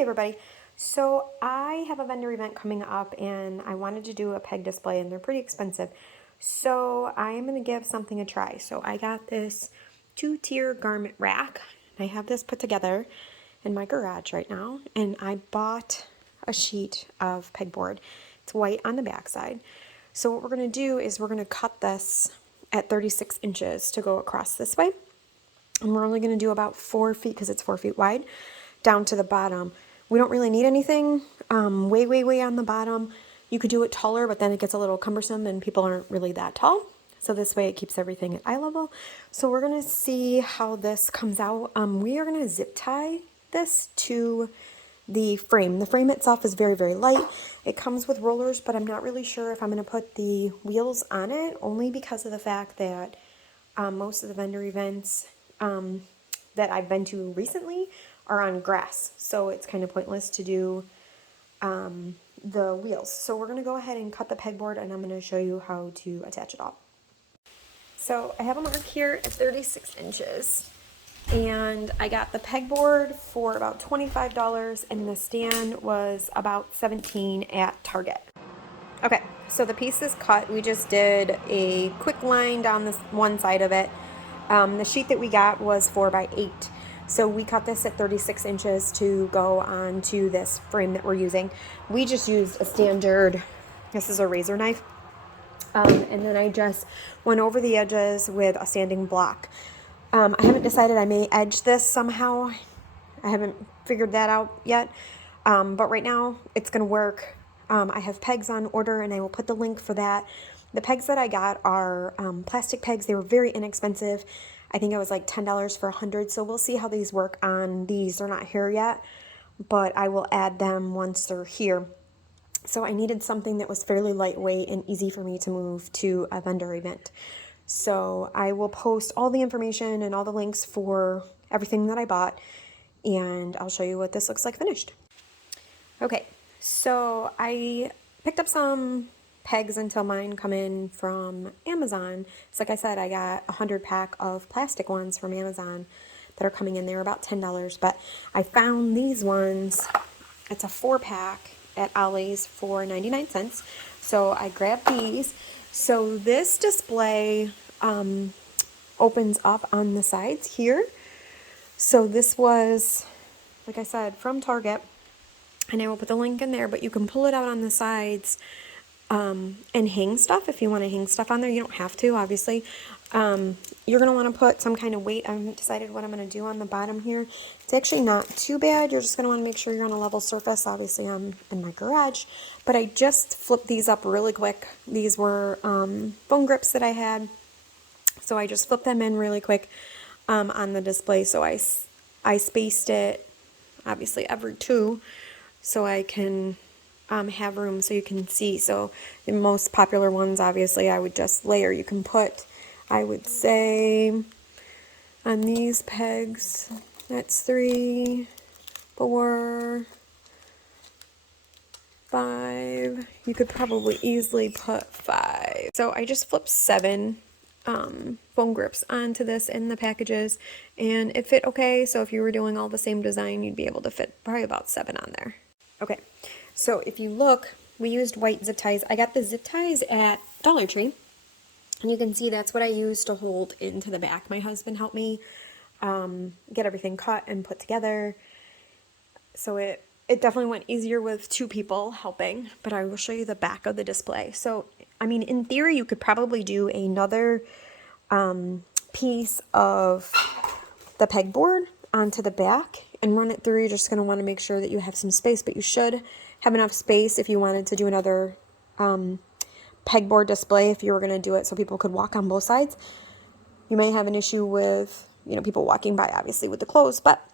Hey everybody. So I have a vendor event coming up and I wanted to do a peg display and they're pretty expensive. So I am going to give something a try. So I got this 2-tier garment rack. I have this put together in my garage right now and I bought a sheet of pegboard. It's white on the back side. So what we're going to do is we're going to cut this at 36 inches to go across this way. And we're only going to do about 4 feet because it's 4 feet wide down to the bottom. We don't really need anything way on the bottom. You could do it taller, but then it gets a little cumbersome and people aren't really that tall. So this way it keeps everything at eye level. So we're going to see how this comes out. We are going to zip tie this to the frame. The frame itself is very light. It comes with rollers, but I'm not really sure if I'm going to put the wheels on it, only because of the fact that most of the vendor events that I've been to recently are on grass, so it's kind of pointless to do the wheels. So we're going to go ahead and cut the pegboard and I'm going to show you how to attach it all. So I have a mark here at 36 inches and I got the pegboard for about $25 and the stand was about $17 at Target. Okay, so the piece is cut. We just did a quick line down this one side of it. The sheet that we got was 4x8. So we cut this at 36 inches to go onto this frame that we're using. We just used a standard, this is a razor knife. And then I just went over the edges with a sanding block. I haven't decided, I may edge this somehow. I haven't figured that out yet. But right now it's going to work. I have pegs on order and I will put the link for that. The pegs that I got are plastic pegs. They were very inexpensive. I think it was like $10 for 100. So we'll see how these work on these. They're not here yet, but I will add them once they're here. So I needed something that was fairly lightweight and easy for me to move to a vendor event. So I will post all the information and all the links for everything that I bought, and I'll show you what this looks like finished. Okay, so I picked up some pegs until mine come in from Amazon. So like I said, I got a 100-pack of plastic ones from Amazon that are coming in. They're about $10, but I found these ones. It's a 4-pack at Ollie's for 99 cents. So I grabbed these. So this display opens up on the sides here. So this was, like I said, from Target. And I will put the link in there, but you can pull it out on the sides and hang stuff if you want to hang stuff on there. You don't have to, obviously. You're going to want to put some kind of weight. I haven't decided what I'm going to do on the bottom here. It's actually not too bad. You're just going to want to make sure you're on a level surface. Obviously, I'm in my garage. But I just flipped these up really quick. These were bone grips that I had. So I just flipped them in really quick on the display. So I spaced it, obviously, every 2. So I can have room so you can see. So the most popular ones, obviously, I would just layer. You can put, I would say, on these pegs, that's 3, 4, 5. You could probably easily put 5. So I just flipped 7 foam grips onto this in the packages, and it fit okay. So if you were doing all the same design, you'd be able to fit probably about 7 on there. Okay, so if you look, we used white zip ties. I got the zip ties at Dollar Tree, and you can see that's what I used to hold into the back. My husband helped me get everything cut and put together, so it definitely went easier with 2 people helping, but I will show you the back of the display. So, I mean, in theory, you could probably do another piece of the pegboard onto the back and run it through. You're just going to want to make sure that you have some space, but you should have enough space if you wanted to do another pegboard display, if you were going to do it so people could walk on both sides. You may have an issue with, people walking by, obviously, with the clothes, but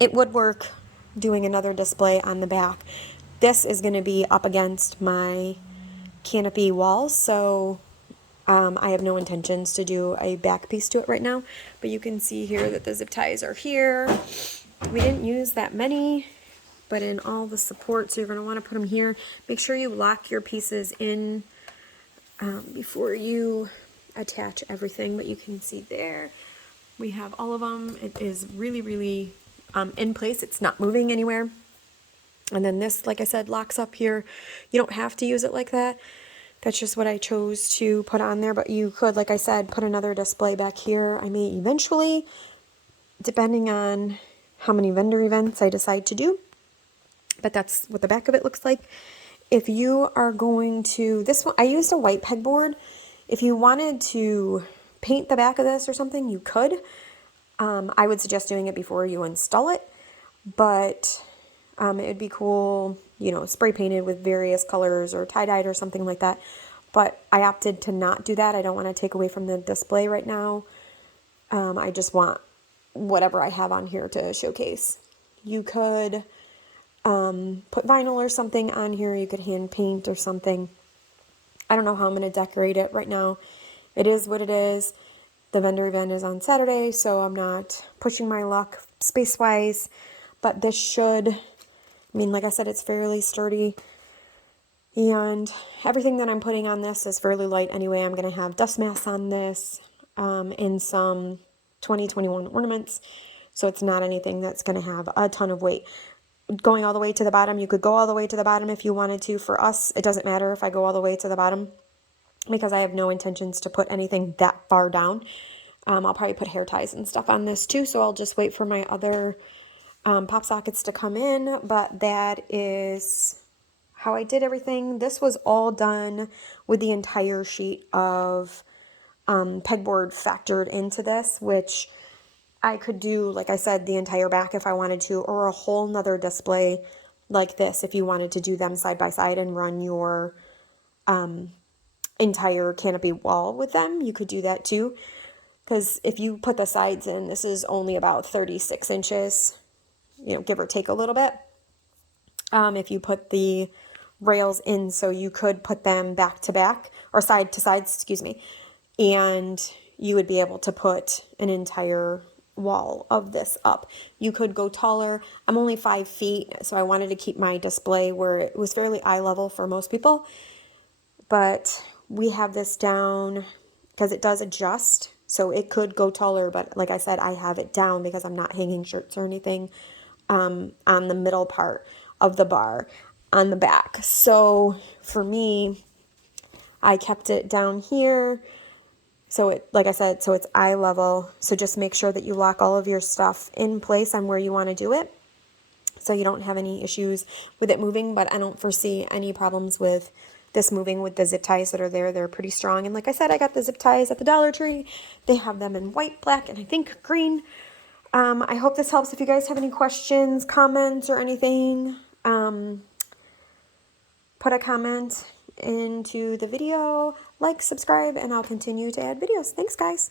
it would work doing another display on the back. This is going to be up against my canopy wall, so I have no intentions to do a back piece to it right now, but you can see here that the zip ties are here. We didn't use that many, but in all the support, so you're going to want to put them here. Make sure you lock your pieces in before you attach everything, but you can see there we have all of them. It is really in place. It's not moving anywhere. And then this, like I said, locks up here. You don't have to use it like that. That's just what I chose to put on there. But you could, like I said, put another display back here. I may eventually, depending on how many vendor events I decide to do. But that's what the back of it looks like. If you are going to, this one, I used a white pegboard. If you wanted to paint the back of this or something, you could. I would suggest doing it before you install it. But it would be cool, you know, spray painted with various colors or tie-dyed or something like that. But I opted to not do that. I don't want to take away from the display right now. I just want whatever I have on here to showcase. You could put vinyl or something on here. You could hand paint or something. I don't know how I'm going to decorate it right now. It is what it is. The vendor event is on Saturday, so I'm not pushing my luck space-wise. But this should, I mean, like I said, it's fairly sturdy. And everything that I'm putting on this is fairly light anyway. I'm going to have dust masks on this and some 2021 ornaments. So it's not anything that's going to have a ton of weight. Going all the way to the bottom, you could go all the way to the bottom if you wanted to. For us, it doesn't matter if I go all the way to the bottom because I have no intentions to put anything that far down. I'll probably put hair ties and stuff on this too, so I'll just wait for my other pop sockets to come in. But that is how I did everything. This was all done with the entire sheet of pegboard factored into this, which I could do, like I said, the entire back if I wanted to, or a whole nother display like this if you wanted to do them side by side and run your entire canopy wall with them. You could do that too, because if you put the sides in, this is only about 36 inches, you know, give or take a little bit. If you put the rails in, so you could put them back to back or side to sides, excuse me, and you would be able to put an entire wall of this up. You could go taller. I'm only 5 feet, so I wanted to keep my display where it was fairly eye level for most people. But we have this down because it does adjust, so it could go taller. But like I said, I have it down because I'm not hanging shirts or anything on the middle part of the bar on the back. So for me, I kept it down here. So it, like I said, so it's eye level. So just make sure that you lock all of your stuff in place on where you want to do it, so you don't have any issues with it moving. But I don't foresee any problems with this moving with the zip ties that are there. They're pretty strong. And like I said, I got the zip ties at the Dollar Tree. They have them in white, black, and I think green. I hope this helps. If you guys have any questions, comments, or anything, put a comment into the video, like, subscribe, and I'll continue to add videos. Thanks, guys.